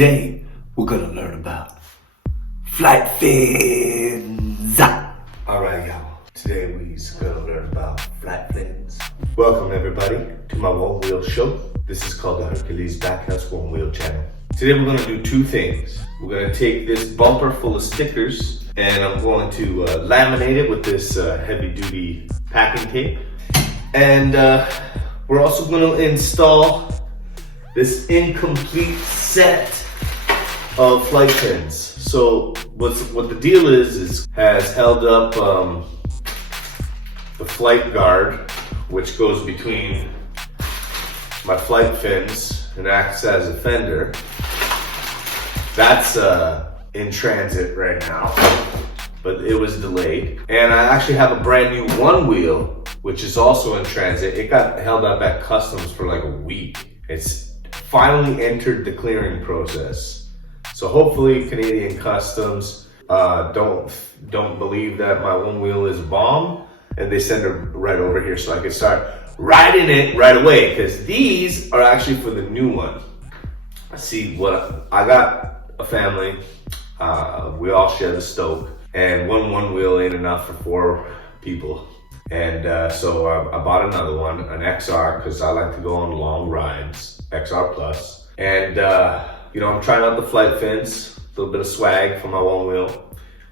Today, we're gonna learn about flight fins. Alright, y'all. Today, we're gonna learn about flight fins. Welcome, everybody, to my Onewheel show. This is called the Hercules Backhouse Onewheel channel. Today, we're gonna do two things. We're gonna take this bumper full of stickers, and I'm going to laminate it with this heavy-duty packing tape. And we're also gonna install this incomplete set of flight fins. So what the deal is has held up the flight guard, which goes between my flight fins and acts as a fender. That's in transit right now, but it was delayed. And I actually have a brand new Onewheel, which is also in transit. It got held up at customs for like a week. It's finally entered the clearing process. So hopefully Canadian Customs don't believe that my Onewheel is a bomb, and they send it right over here so I can start riding it right away, because these are actually for the new one. See, what I got a family, we all share the stoke, and one Onewheel ain't enough for 4 people. And so I bought another one, an XR, because I like to go on long rides, XR Plus. And you know, I'm trying out the flight fins, a little bit of swag for my Onewheel.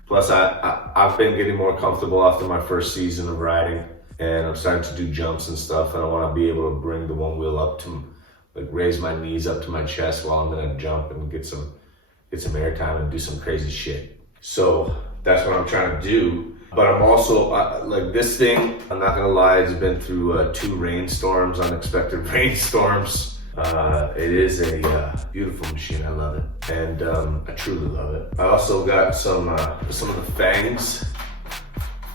Plus I've been getting more comfortable after my first season of riding, and I'm starting to do jumps and stuff, and I want to be able to bring the Onewheel up to, like, raise my knees up to my chest while I'm gonna jump and get some air time and do some crazy shit. So that's what I'm trying to do. But I'm also, like this thing, I'm not gonna lie, it's been through 2 rainstorms, unexpected rainstorms. It is a beautiful machine, I love it. And I truly love it. I also got some of the fangs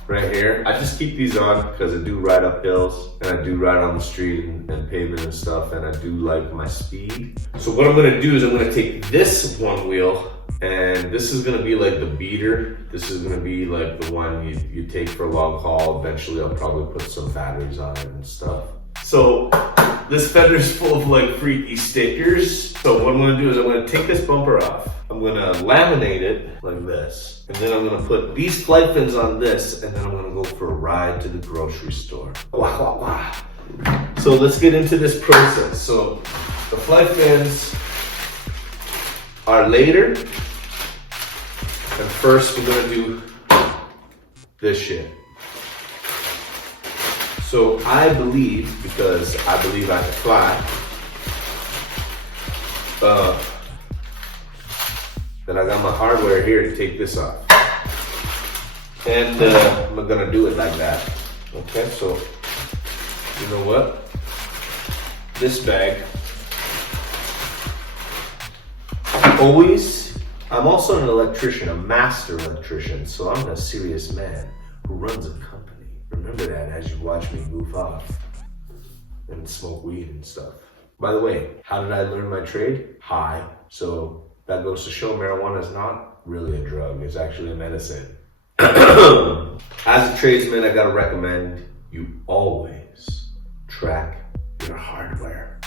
right here. I just keep these on because I do ride up hills, and I do ride on the street and pavement and stuff, and I do like my speed. So what I'm gonna do is I'm gonna take this Onewheel, and this is gonna be like the beater. This is gonna be like the one you take for a long haul. Eventually I'll probably put some batteries on it and stuff. So this fender's full of like freaky stickers. So what I'm gonna do is I'm gonna take this bumper off. I'm gonna laminate it like this. And then I'm gonna put these flight fins on this, and then I'm gonna go for a ride to the grocery store. Wah, wah, wah. So let's get into this process. So the flight fins are later. And first we're gonna do this shit. So I believe, because I believe I can fly, that I got my hardware here to take this off. And I'm gonna do it like that. Okay, so you know what? This bag, I'm also an electrician, a master electrician, so I'm a serious man who runs a company. Remember that as you watch me goof off and smoke weed and stuff. By the way, how did I learn my trade? High. So that goes to show marijuana is not really a drug, it's actually a medicine. As a tradesman, I gotta recommend you always track your hardware.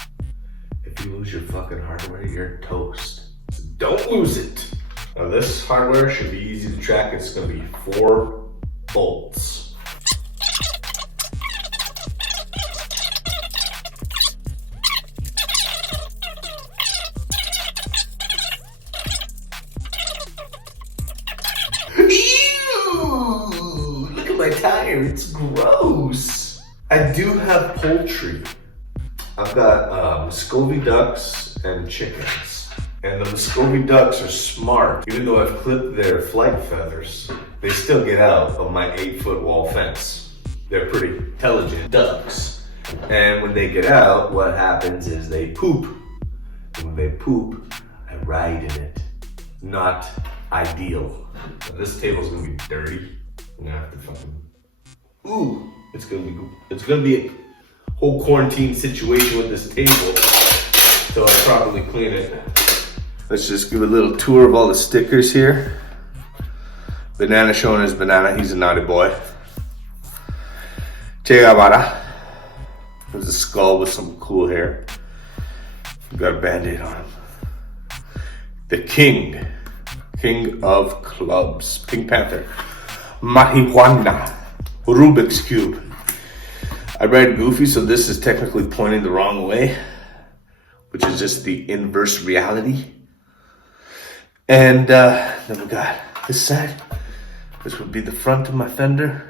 If you lose your fucking hardware, you're toast. So don't lose it. Now this hardware should be easy to track. It's gonna be 4 bolts. Ew! Look at my tire, it's gross. I do have poultry. I've got Muscovy ducks and chickens. And the Muscovy ducks are smart. Even though I've clipped their flight feathers, they still get out of my 8-foot wall fence. They're pretty intelligent ducks. And when they get out, what happens is they poop. And when they poop, I ride in it. Not ideal. This table's gonna be dirty. I'm gonna have to fucking, it's gonna be a whole quarantine situation with this table till I properly clean it. Let's just give a little tour of all the stickers here. Banana showing his banana, he's a naughty boy. Che Guevara. There's a skull with some cool hair. Got a band-aid on him. the king of clubs, Pink Panther, marijuana, Rubik's Cube. I ride goofy, so this is technically pointing the wrong way, which is just the inverse reality. And then we got this side, which would be the front of my Fender.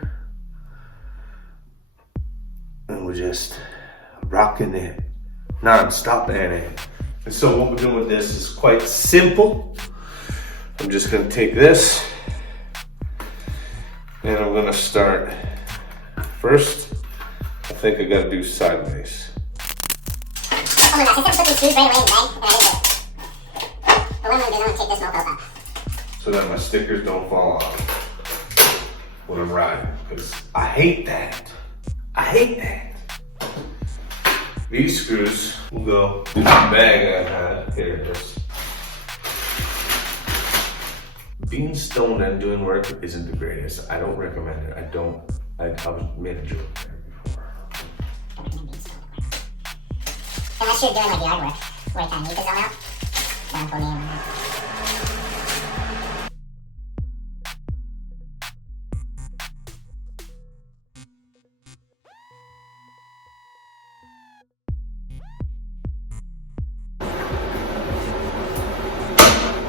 And we're just rocking it non-stop, man. And so what we're doing with this is quite simple. I'm just gonna take this and I'm gonna start first. I think I gotta do sideways. Oh my gosh, I said put these screws right away in the bag, and I didn't do it. But when I'm gonna take this smoke out. So that my stickers don't fall off when I'm riding, because I hate that. I hate that. These screws will go in the bag I had. Here it is. Being stoned and doing work isn't the greatest. I don't recommend it. I made a joke there before. Unless you're doing like yard work, where you kind of need to zone out. Then for me,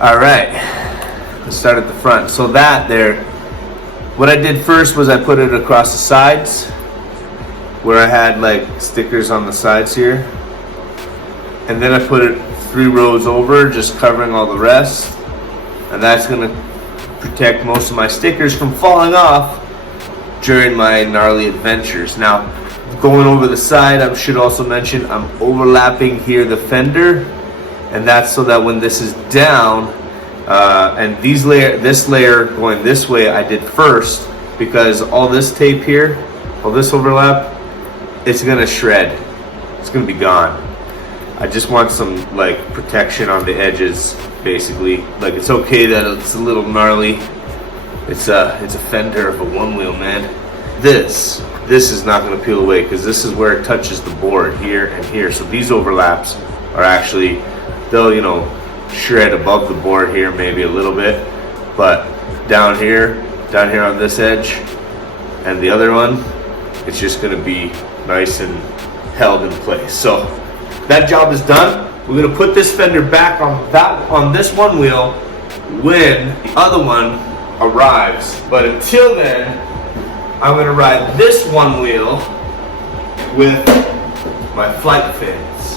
All right, let's start at the front. So that there, what I did first was I put it across the sides where I had like stickers on the sides here. And then I put it 3 rows over, just covering all the rest. And that's gonna protect most of my stickers from falling off during my gnarly adventures. Now, going over the side, I should also mention I'm overlapping here the Fender. And that's so that when this is down, and this layer going this way I did first, because all this tape here, all this overlap, it's gonna shred. It's gonna be gone. I just want some like protection on the edges, basically. Like it's okay that it's a little gnarly. It's a Fender of a Onewheel, man. This is not gonna peel away because this is where it touches the board here and here. So these overlaps are actually, they'll, you know, shred above the board here maybe a little bit, but down here on this edge and the other one, it's just gonna be nice and held in place. So that job is done. We're gonna put this Fender back on this one wheel when the other one arrives. But until then, I'm gonna ride this one wheel with my flight fins.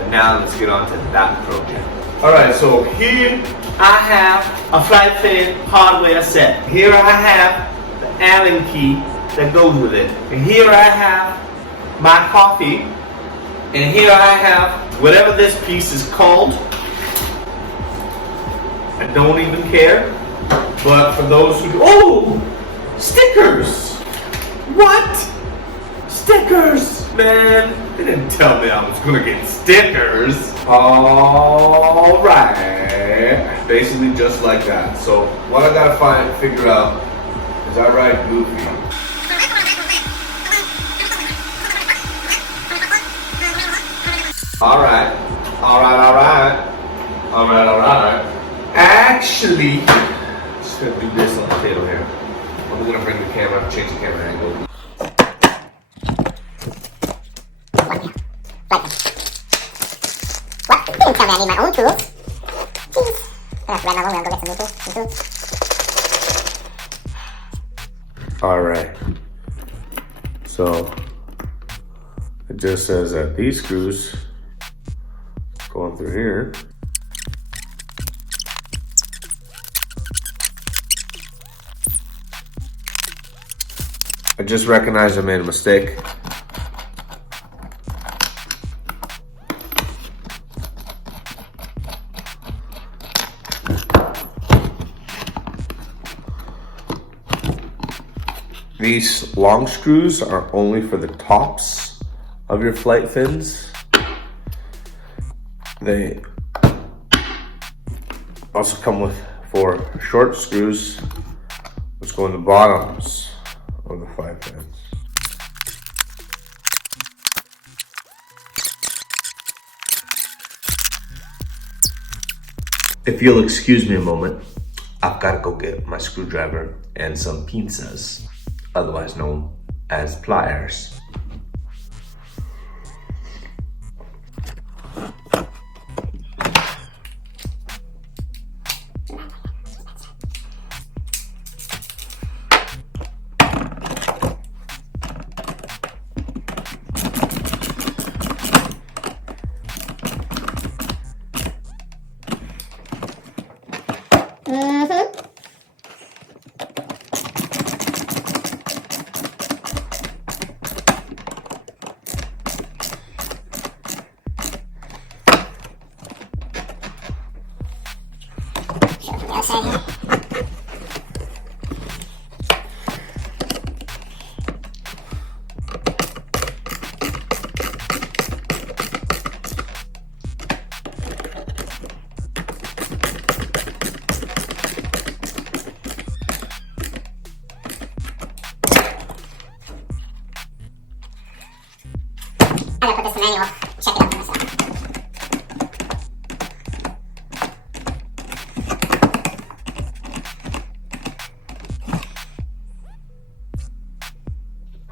And now let's get on to that project. All right, so here I have a flight fin hardware set. Here I have the Allen key that goes with it. And here I have my coffee. And here I have whatever this piece is called. I don't even care. But for those who do, oh, stickers. What? Stickers. Man, they didn't tell me I was gonna get stickers. All right, basically just like that. So what I gotta figure out is I ride goofy. All right. Actually, just gonna do this on the table here. I'm gonna bring the camera, change the camera angle. What? You didn't tell me I need my own tools. Jeez. I'm gonna have to ride my own wheel and go get some new tools. All right. So it just says that these screws going through here. I just recognized I made a mistake. These long screws are only for the tops of your flight fins. They also come with 4 short screws, which go in the bottoms of the flight fins. If you'll excuse me a moment, I've got to go get my screwdriver and some pinzas, otherwise known as pliers. I'm gonna put this in manual, check it out for myself.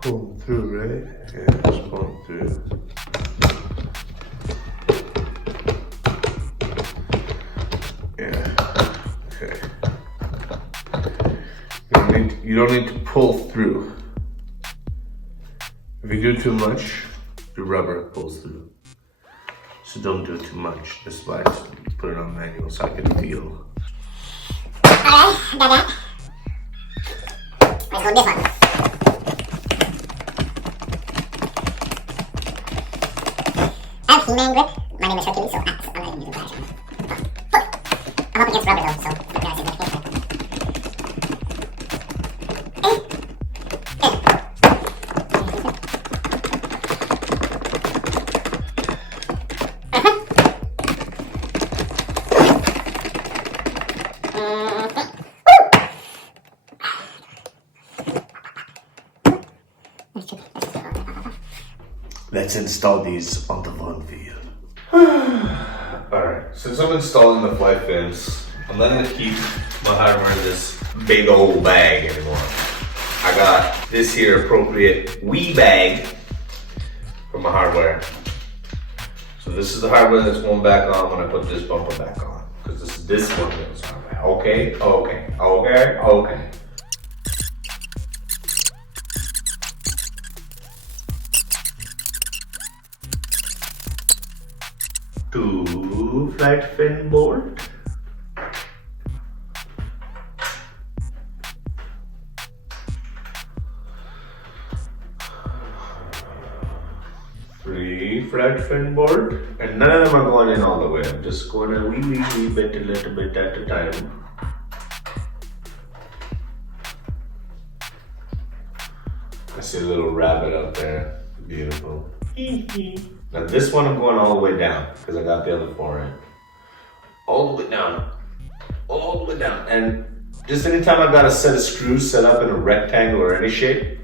Pulling through, right? Yeah, just pulling through. Yeah, okay. You don't need to pull through. If you do too much, the rubber pulls through. So don't do too much. This is why I just put it on manual so I can feel. Alright, got that. Let's go with this one. I have He-Man grip. My name is Hercules, so I'm not even using flash. I'm up against rubber though, so I'm gonna see that. Let's install these on the Onewheel. Alright, since I'm installing the flight fins, I'm not gonna keep my hardware in this big old bag anymore. I got this here appropriate wee bag for my hardware. So this is the hardware that's going back on when I put this bumper back on. Because this one goes on. Okay, okay, okay, okay. Two flat fin bolt. Three flat fin bolt. And none of them are going in all the way. I'm just going a wee bit, a little bit at a time. I see a little rabbit out there. Beautiful. Now this one I'm going all the way down because I got the other four in. All the way down. All the way down. And just anytime I got a set of screws set up in a rectangle or any shape,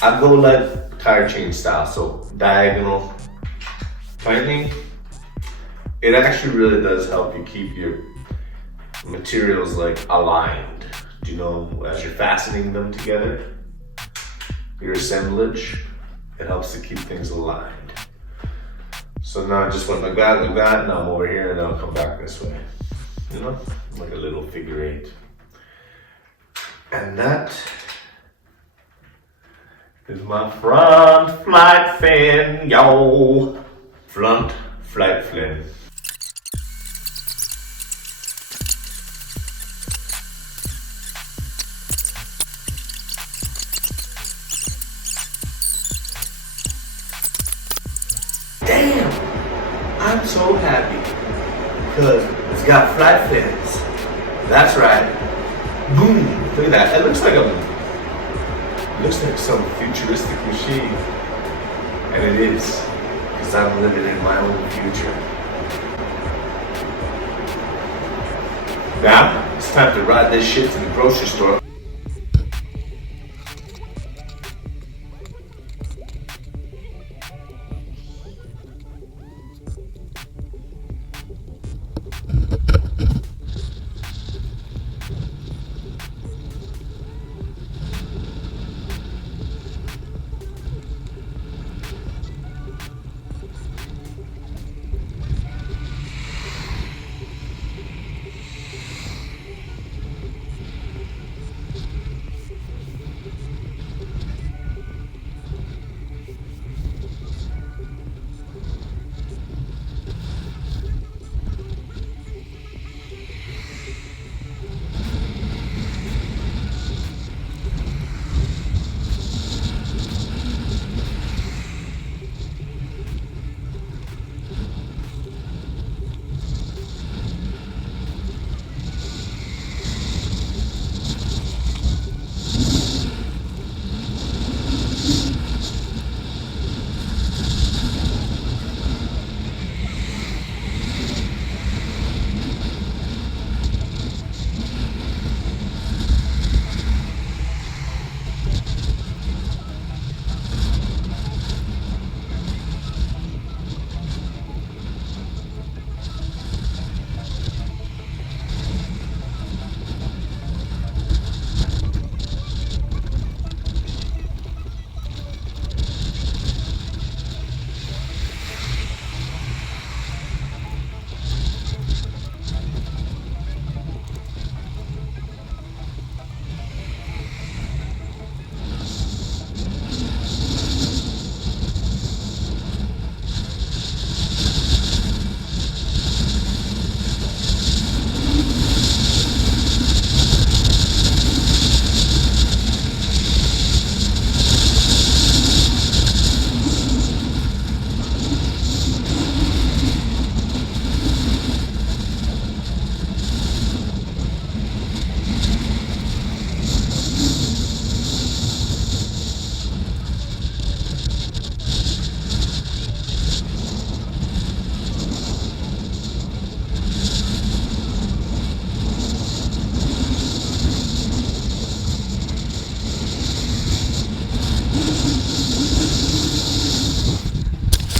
I go like tire chain style. So diagonal tightening. It actually really does help you keep your materials like aligned. Do you know, as you're fastening them together, your assemblage, it helps to keep things aligned. So now I just went like that, and now I'm over here, and then I'll come back this way. You know, like a little figure eight. And that is my front flight fin, yo. Front flight fin. Damn! I'm so happy because it's got flat fins. That's right. Boom! Look at that. It looks like some futuristic machine, and it is because I'm living in my own future. Now it's time to ride this shit to the grocery store.